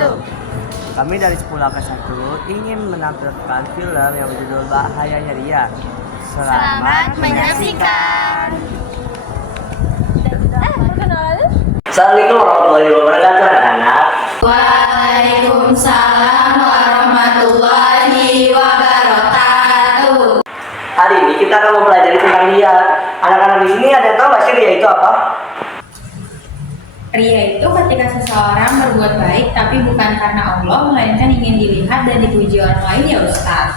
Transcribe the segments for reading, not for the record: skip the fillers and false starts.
wabarakatuh. Kami dari 10 ke 1 ingin menampilkan film yang berjudul Bahayanya Ria. Selamat menyaksikan. Perkenalan. Assalamualaikum warahmatullahi wabarakatuh anak-anak. Waalaikumsalam warahmatullahi wabarakatuh. Hari ini kita akan mempelajari tentang Ria. Anak-anak di sini ada yang tahu nggak sih Ria itu apa? Ria itu ketika seseorang berbuat baik tapi bukan karena Allah, melainkan ingin dilihat dan dipuji orang lain, ya Ustaz.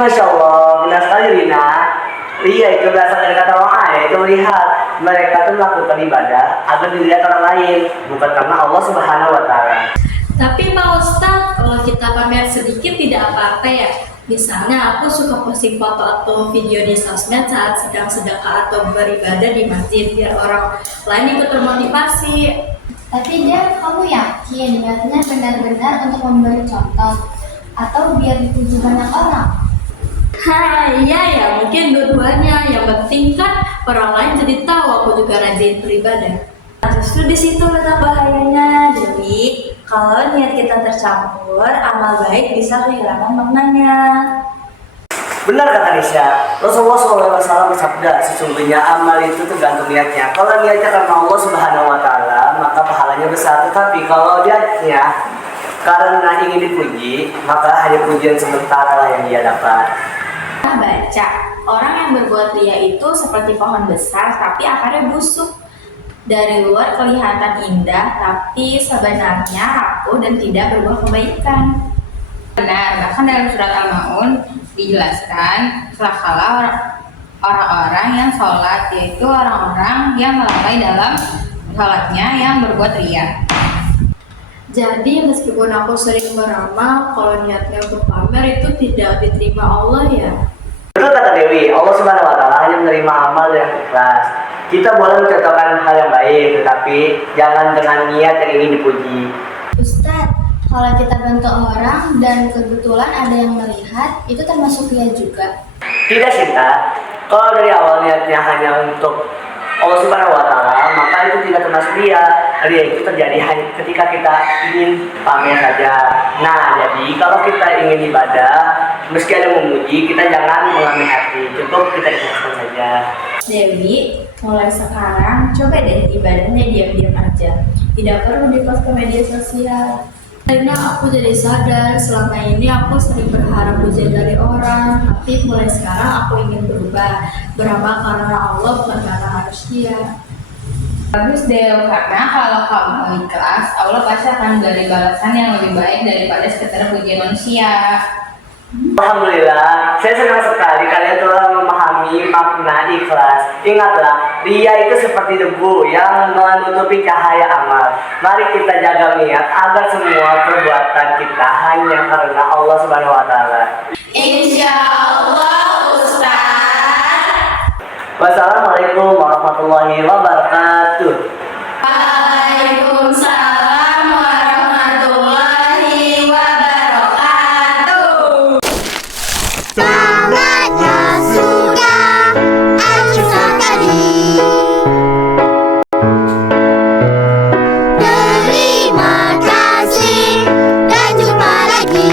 Masya Allah, benar sekali Rina. Ria itu berasal dari kata ro'a, yaitu melihat. Mereka itu melakukan ibadah agar dilihat orang lain, bukan karena Allah Subhanahu wa Ta'ala. Tapi Pak Ustadz, kalau kita pamer sedikit tidak apa-apa ya. Misalnya aku suka posting foto atau video di sosmed saat sedang sedekah atau beribadah di masjid biar orang lain ikut termotivasi. Tapi dia, kamu yakin niatnya benar-benar untuk memberi contoh atau biar dipuji banyak orang? Iya ya, mungkin dua-duanya. Yang penting kan orang lain jadi tahu aku juga rajin beribadah. Justru di situ letak bahayanya. Jadi, kalau niat kita tercampur, amal baik bisa kehilangan maknanya. Benar kata Nisha, Rasulullah SAW bersabda, sesungguhnya amal itu tergantung niatnya. Kalau niatnya karena Allah Subhanahu wa Ta'ala, maka pahalanya besar. Tetapi kalau niatnya karena ingin dipuji, maka hanya pujian sementara lah yang dia dapat. Kita baca, orang yang berbuat ria itu seperti pohon besar tapi akarnya busuk. Dari luar kelihatan indah, tapi sebenarnya rapuh dan tidak berbuah kebaikan. Benar, bahkan dalam surat Al-Maun dijelaskan celakalah orang-orang yang sholat, yaitu orang-orang yang melalai dalam sholatnya yang berbuat ria. Jadi meskipun aku sering beramal, kalau niatnya untuk pamer itu tidak diterima Allah ya. Betul kata Dewi, Allah Subhanahu wa Ta'ala hanya menerima amal yang ikhlas. Kita boleh mencontohkan hal yang baik, tetapi jangan dengan niat yang ingin dipuji. Ustadz, kalau kita bantu orang dan kebetulan ada yang melihat, itu termasuk ria juga? Tidak Sinta, kalau dari awal niatnya hanya untuk Allah Subhanahu wa Ta'ala, maka itu tidak termasuk ria. Ria itu terjadi hanya ketika kita ingin pamer saja. Nah, jadi kalau kita ingin ibadah, meski ada memuji, kita jangan mengambil hati, cukup kita ikhlaskan saja. Dewi, mulai sekarang coba deh ibadahnya diam-diam aja. Tidak perlu di-post ke media sosial. Karena aku jadi sadar selama ini aku sering berharap pujian dari orang, tapi mulai sekarang aku ingin berubah, beramal karena Allah bukan karena manusia. Bagus deh, karena kalau kamu ikhlas, Allah pasti akan beri balasan yang lebih baik daripada sekedar pujian manusia. Alhamdulillah, saya senang sekali kalian telah memahami makna ikhlas. Ingatlah, ria itu seperti debu yang menutupi cahaya amal. Mari kita jaga niat agar semua perbuatan kita hanya karena Allah Subhanahu wa Ta'ala. Insya Allah Ustaz. Wassalamualaikum warahmatullahi wabarakatuh. Waalaikumsalam warahmatullahi wabarakatuh. Sahabatnya sudah Asyik tadi. Terima kasih dan jumpa lagi.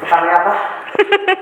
Pesannya apa? Hehehe